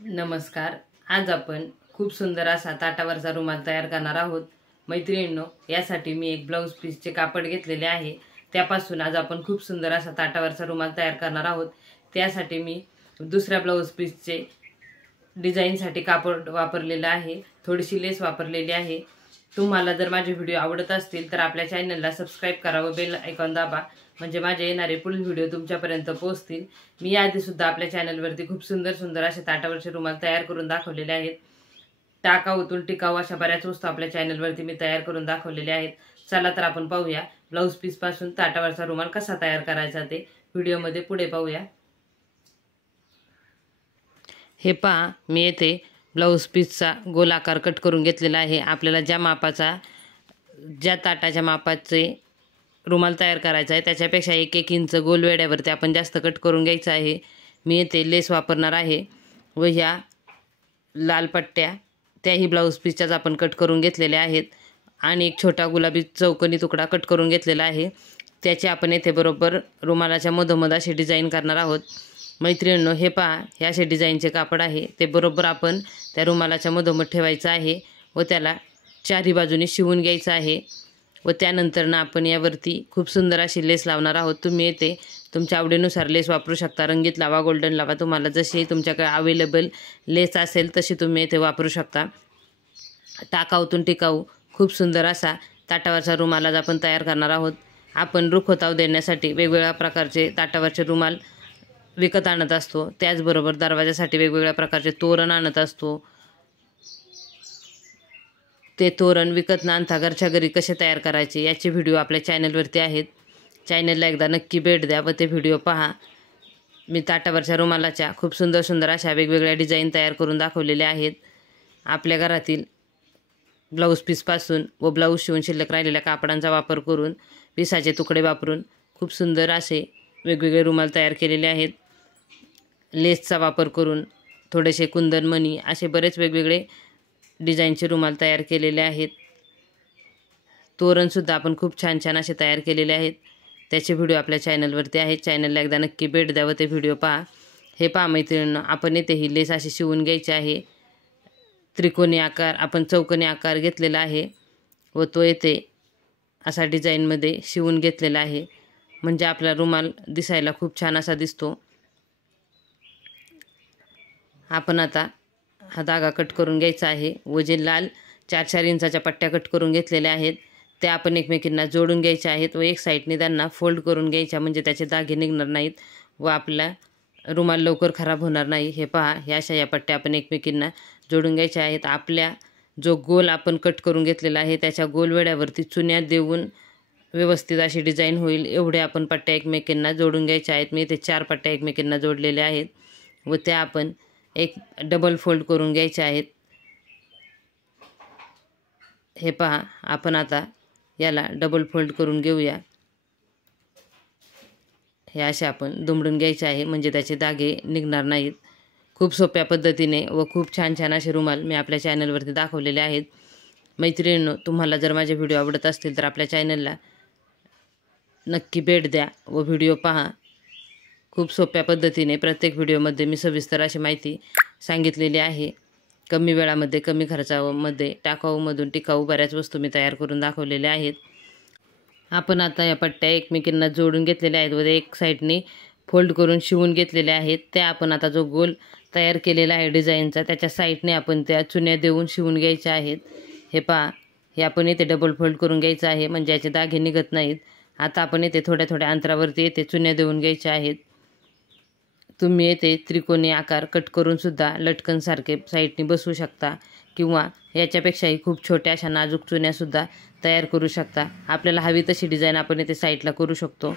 नमस्कार। आज आपण खूप सुंदर असा ताटावरचा रुमाल तयार करणार आहोत। मैत्रिणींनो, यासाठी मी एक ब्लाउज पीसचे कापड घेतलेले आहे। त्यापासून आज आपण खूप सुंदर असा ताटावरचा रुमाल तयार करणार आहोत। त्यासाठी मी दुसऱ्या ब्लाउज पीसचे डिझाइनसाठी कापड वापरलेले आहे, थोडीशी लेस वापरलेली आहे। तुम्हाला जर माझे व्हिडिओ आवडत असतील तर आपल्या चॅनलला सबस्क्राइब करा व बेल आयकॉन दाबा, म्हणजे माझे येणारे पुढील व्हिडिओ तुमच्यापर्यंत पोहोचतील। मी आधी सुद्धा आपल्या चॅनलवरती खूप सुंदर सुंदर असे ताटावरचे रुमाल तयार करून दाखवलेले आहेत। टाकाऊतून टिकाऊ अशा बऱ्याच वस्तू आपल्या चॅनलवरती मी तयार करून दाखवलेल्या आहेत। चला तर आपण पाहूया ब्लाउज पीस पासून ताटावरचा रुमाल कसा तयार करायचा ते व्हिडिओमध्ये पुढे पाहूया। हे पहा, मी येथे ब्लाउज पीसचा गोल आकार कट करून घेतलेला आहे। आपल्याला ज्या ताटाच्या मापाचे रुमाल तयार करायचा आहे त्याच्यापेक्षा 1-1 इंच गोल वेड्यावरती आपण जास्त कट करून घ्यायचं आहे। मी येथे लेस वापरणार आहे व ह्या लाल पट्ट्या त्याही ब्लाउज पीसच्याच आपण कट करून घेतलेल्या आहेत आणि एक छोटा गुलाबी चौकोनी तुकडा कट करून घेतलेला आहे। त्याचे आपण येथे बरोबर रुमालाच्या मधोमध असे डिझाईन करणार आहोत। मैत्रिणींनो, हे पहा, हे असे डिझाईनचे कापड आहे, ते बरोबर आपण त्या रुमालाच्या मधोमध ठेवायचं आहे व त्याला चारही बाजूने शिवून घ्यायचं आहे व त्यानंतर आपण यावरती खूप सुंदर अशी लेस लावणार आहोत। तुम्ही येथे तुमच्या आवडीनुसार लेस वापरू शकता, रंगीत लावा, गोल्डन लावा, तुम्हाला जशी तुमच्याकडे अवेलेबल लेस असेल तशी तुम्ही येथे वापरू शकता। टाकाऊतून टिकाऊ खूप सुंदर असा ताटावरचा रुमाल आज आपण तयार करणार आहोत। आपण रुखवताव देण्यासाठी वेगवेगळ्या प्रकारचे ताटावरचे रुमाल विकत आणत असतो, त्याचबरोबर दरवाजासाठी वेगवेगळ्या प्रकारचे तोरण आणत असतो। ते तोरण विकत न आणता घरच्या घरी कसे तयार करायचे याचे व्हिडिओ आपल्या चॅनलवरती आहेत। चॅनलला एकदा नक्की भेट द्या व ते व्हिडिओ पहा। मी ताटावरच्या रुमालाच्या खूप सुंदर सुंदर अशा वेगवेगळ्या डिझाईन तयार करून दाखवलेल्या आहेत। आपल्या घरातील ब्लाऊज पीसपासून व ब्लाऊज शिवून शिल्लक राहिलेल्या कापडांचा वापर करून, पिसाचे तुकडे वापरून खूप सुंदर असे वेगवेगळे रुमाल तयार केलेले आहेत। लेसचा वापर करून थोडेसे कुंदन मणी असे बरेच वेगवेगळे डिझाईनचे रुमाल तयार केलेले आहेत। तोरणसुद्धा आपण खूप छान छान असे तयार केलेले आहेत, त्याचे व्हिडिओ आपल्या चॅनलवरती आहेत। चॅनलला एकदा नक्की भेट द्या व ते व्हिडिओ पहा। हे पहा मैत्रिणींनो, आपण येथे ही लेस अशी शिवून घ्यायची आहे। त्रिकोणी आकार आपण चौकोनी आकार घेतलेला आहे व तो येथे असा डिझाईनमध्ये शिवून घेतलेला आहे, म्हणजे आपला रुमाल दिसायला खूप छान असा दिसतो। आपण आता हा धागा कट करून घ्यायचा आहे व जे लाल 4-4 इंचाच्या पट्ट्या कट करून घेतलेल्या आहेत त्या आपण एकमेकींना जोडून घ्यायच्या आहेत व एक साईडने त्यांना फोल्ड करून घ्यायच्या, म्हणजे त्याचे धागे निघणार नाहीत व आपला रुमाल लवकर खराब होणार नाही। हे पहा, या पट्ट्या आपण एकमेकींना जोडून घ्यायच्या आहेत। आपल्या जो गोल आपण कट करून घेतलेला आहे त्याच्या गोल वेड्यावरती चुन्या देऊन व्यवस्थित अशी डिझाईन होईल एवढे आपण पट्ट्या एकमेकींना जोडून घ्यायच्या आहेत। मी इथे 4 पट्ट्या एकमेकींना जोडलेल्या आहेत व त्या आपण एक डबल फोल्ड करून घ्यायच्या आहेत। हे पहा, आपण आता याला डबल फोल्ड करून घेऊया। हे असे आपण दुमडून घ्यायचे आहे, म्हणजे त्याचे धागे निघणार नाहीत। खूप सोप्या पद्धतीने व खूप छान छान असे रुमाल मी आपल्या चॅनलवरती दाखवलेले आहेत। मैत्रिणींनो, तुम्हाला जर माझे व्हिडिओ आवडत असतील तर आपल्या चॅनलला नक्की भेट द्या व व्हिडिओ पहा। खूप सोप्या पद्धतीने प्रत्येक व्हिडिओमध्ये मी सविस्तर अशी माहिती सांगितलेली आहे। कमी वेळामध्ये कमी खर्चामध्ये टाकाऊमधून टिकाऊ बऱ्याच वस्तू मी तयार करून दाखवलेल्या आहेत। आपण आता या पट्ट्या एकमेकींना जोडून घेतलेल्या आहेत व एक साईडने फोल्ड करून शिवून घेतलेल्या आहेत। त्या आपण आता जो गोल तयार केलेला आहे डिझाईनचा त्याच्या साईडने आपण त्या चुन्या देऊन शिवून घ्यायच्या आहेत। हे पहा, हे आपण इथे डबल फोल्ड करून घ्यायचं आहे, म्हणजे याचे धागे निघत नाहीत। आता आपण इथे थोड्या थोड्या अंतरावरती येथे चुन्या देऊन घ्यायच्या आहेत। तुम्ही येथे त्रिकोणी आकार कट करून सुद्धा लटकनसारखे साईडने बसवू शकता किंवा याच्यापेक्षाही खूप छोट्या अशा नाजूक चुन्यासुद्धा तयार करू शकता। आपल्याला हवी तशी डिझाईन आपण येथे साईडला करू शकतो।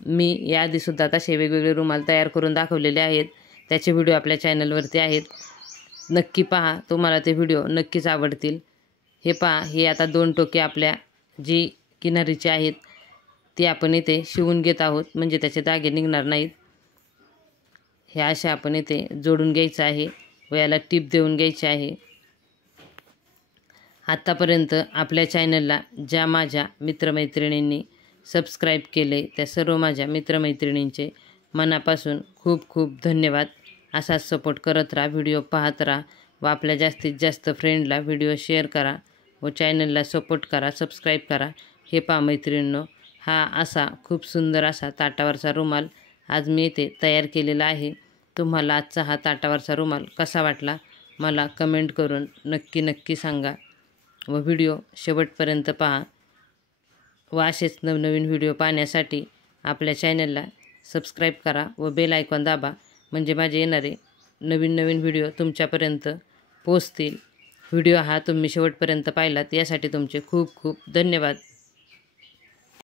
मी याआधीसुद्धा तसे वेगवेगळे रुमाल तयार करून दाखवलेले आहेत, त्याचे व्हिडिओ आपल्या चॅनलवरती आहेत, नक्की पहा, तुम्हाला ते व्हिडिओ नक्कीच आवडतील। हे पहा, हे आता 2 टोके आपल्या जी किनारीचे आहेत ती आपण इथे शिवून घेत आहोत, म्हणजे त्याचे धागे निघणार नाहीत। हे असे आपण इथे जोडून घ्यायचं आहे व याला टीप देऊन घ्यायची आहे। आत्तापर्यंत आपल्या चॅनलला ज्या माझ्या मित्रमैत्रिणींनी सबस्क्राईब केले त्या सर्व माझ्या मित्रमैत्रिणींचे मनापासून खूप खूप धन्यवाद। असाच सपोर्ट करत राहा, व्हिडिओ पाहत राहा व आपल्या जास्तीत जास्त फ्रेंडला व्हिडिओ शेअर करा व चॅनलला सपोर्ट करा, सबस्क्राईब करा. हे पहा मैत्रिणींनो, हा असा खूप सुंदर असा ताटावरचा रुमाल आज मी इथे तयार केलेला आहे. तुम्हाला आजचा हा ताटावरचा रुमाल कसा वाटला मला कमेंट करून नक्की सांगा व व्हिडिओ शेवटपर्यंत पहा व असेच नवनवीन व्हिडिओ पाहण्यासाठी आपल्या चॅनलला सबस्क्राईब करा व बेल आयकॉन दाबा, म्हणजे माझे येणारे नवीन व्हिडिओ तुमच्यापर्यंत पोहोचतील. व्हिडिओ हा तुम्ही शेवटपर्यंत पाहिलात यासाठी तुमचे खूप धन्यवाद.